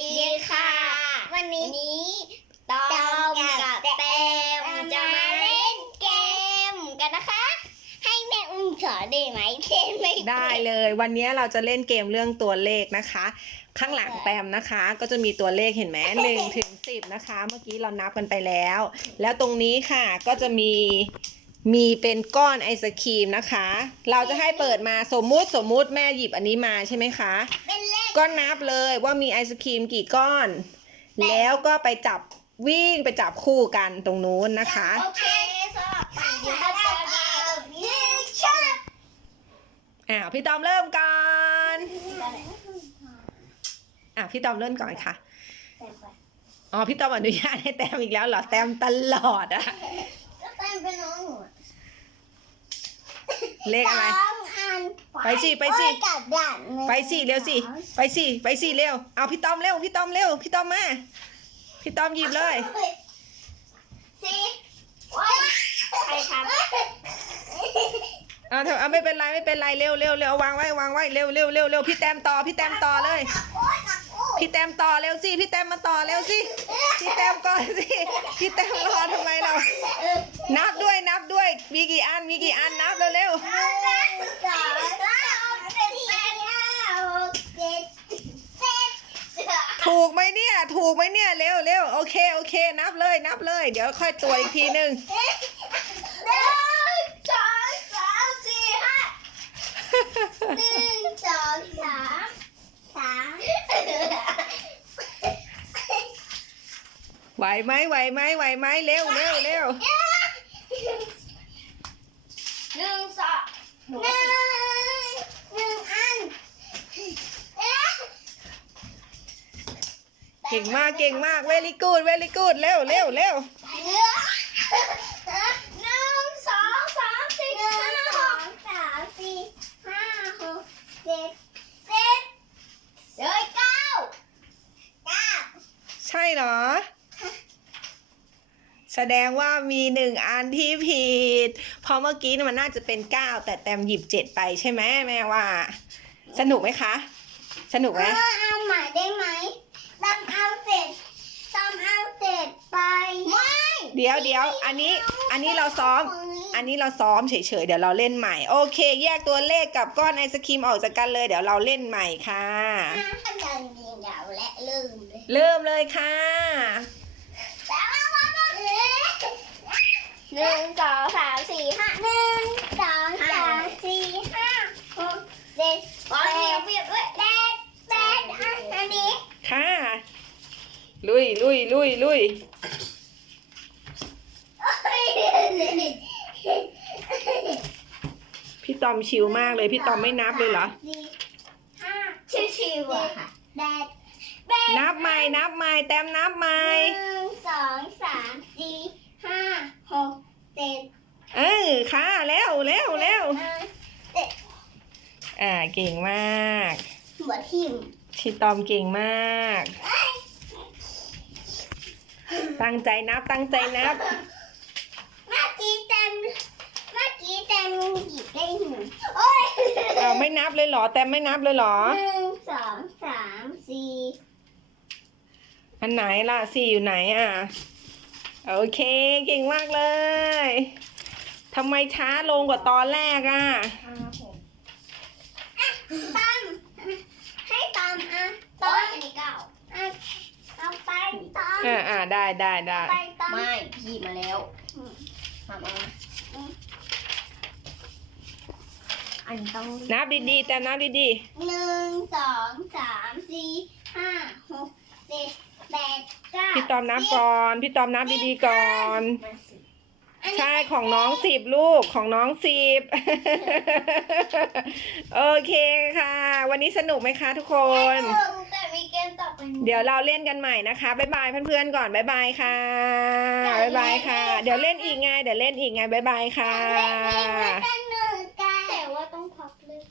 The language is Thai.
ดีค่ะ วันนี้ตอมกับแตมจะมาเล่นเกมกันนะคะ ให้แม่อุ้มสอนได้ไหมเล่นไม่เป็นได้เลย วันนี้เราจะเล่นเกมเรื่องตัวเลขนะคะ ข้างหลังแปมนะคะ ก็จะมีตัวเลขเห็นไหมหนึ่งถึงสิบนะคะ เมื่อกี้เรานับกันไปแล้ว แล้วตรงนี้ค่ะก็จะมีมีเป็นก้อนไอศครีมนะคะ เราจะให้เปิดมาสมมุติสมมุติแม่หยิบอันนี้มาใช่ไหมคะ เป็นเลข ก็นับเลยว่ามีไอศครีมกี่ก้อน แล้วก็ไปจับวิ่งไปจับคู่กันตรงนู้นนะคะ โอเคสลับไปเดี๋ยวเราจะเอายิงชับอ่าพี่ตอมเริ่มก่อนอ่าพี่ตอมเริ่มก่อนค่ะอ๋อพี่ตอมอนุญาตให้แต้มอีกแล้วเหรอแต้มตลอดอะก็เต้นเป็นน้องหนูเลขอะไรสองอัน ไปสิไปสิ โอ้ยกลับด้านหนึ่งไปสิเร็วสิ ไปสิ ไปสิเร็ว เอาพี่ตอมเร็ว พี่ตอมเร็ว พี่ตอมมา พี่ตอมหยิบเลยสี่โอ้ยใครทำเอาเถอะเอาไม่เป็นไรไม่เป็นไรเร็วเร็วเร็ววางไว้วางไว้เร็วเร็วเร็วเร็วพี่แต้มต่อพี่แต้มต่อเลยโอ้ยหนักโอ้ย พี่แต้มต่อเร็วสิ พี่แต้มมาต่อเร็วสิ พี่แต้มก่อนสิพี่แต้มรอทำไมเรา นับด้วยนับด้วยมีกี่อันมีกี่อันนับเร็วเร็วหนึ่งสองสามสี่ห้าหกเจ็ดแปดถูกไหมเนี่ย ถูกไหมเนี่ยเร็วเร็วโอเคโอเค นับเลยนับเลย เดี๋ยวค่อยตรวอีกทีหนึ่งหนึ่งสองสามสามสาม ไหวไหมไหวไหมไหวไหมเร็วเร็วเร็วหนึ่งสองหนึ่งหนึ่งอันเก่งมากเก่งมากเวลิกูดเวลิกูดเร็วเร็วเร็ว หนึ่งสองสามสี่ห้าหกสามสี่ห้าหกเจ็ดเจ็ดเฮ้ยเก้าเก้า ใช่เหรอ แสดงว่ามีหนึ่งอันที่ผิด เพราะเมื่อกี้น่ะมันน่าจะเป็นเก้าแต่แต้มหยิบเจ็ดไปใช่ไหมแม่ว่า สนุกไหมคะ สนุกไหมเออเอาใหม่ได้ไหมตามเอาเสร็จตามเอาเสร็จไปไม่เดี๋ยวเดี๋ยวอันนี้อันนี้เราซ้อม อันนี้เราซ้อมเฉยๆเดี๋ยวเราเล่นใหม่ โอเค แยกตัวเลขกับก้อนไอศครีมออกจากกันเลยเดี๋ยวเราเล่นใหม่ค่ะถ้าดังยิงเดาและลืมเลย เริ่มเลยค่ะ แต่ว่าว่าว่า หนึ่งสองสามสี่ห้าหนึ่งสองสามสี่ห้าหกเจ็ดแปดเปรียบด้วยแปดแปดอันอันนี้ค่ะ ลุยลุยลุยลุยพี่ตอมชิวมากเลย พี่ตอมไม่นับเลยเหรอสี่ห้าชิวๆอะค่ะแปดแปดนับใหม่นับใหม่แต้มนับใหม่หนึ่งสองสามสี่ ห้าหกเจ็ดเออค่ะแล้วแล้วแล้วห้าเจ็ดอ่าเก่งมากหัวทิ่มพี่ตอมเก่งมาก ตั้งใจนับตั้งใจนับ เมื่อกี้แตมเมื่อกี้แตมหยิบได้หนึ่งโอ้ยเอาไม่นับเลยเหรอ แต้มไม่นับเลยเหรอ หนึ่งสองสามสี่อันไหนล่ะสี่อยู่ไหนอะ โอเค เก่งมากเลยทำไมช้าลงกว่าตอนแรกอะห้าหกอะตามให้ตามอะตามอันนี้เก้าอะเอาไปตามอ่าอ่าได้ได้ได้ไปตามไม่พี่มาแล้วทำเอาอันต้องนับดีๆแต่นับดีหนึ่งสองสามสี่ห้าหกเจ็ดแปดเก้า ๆ พี่ตอมนับก่อน พี่ตอมนับดีๆก่อน ใช่ของน้องสิบลูกของน้องสิบโอเคค่ะ วันนี้สนุกไหมคะทุกคน แต่มีเกมต่อไปเดี๋ยวเราเล่นกันใหม่นะคะบ๊ายบายเพื่อนๆก่อนบ๊ายบายค่ะบ๊ายบายค่ะ เดี๋ยวเล่นอีกไงเดี๋ยวเล่นอีกไงบ๊ายบายค่ะ แต่ว่าต้องพักเล่น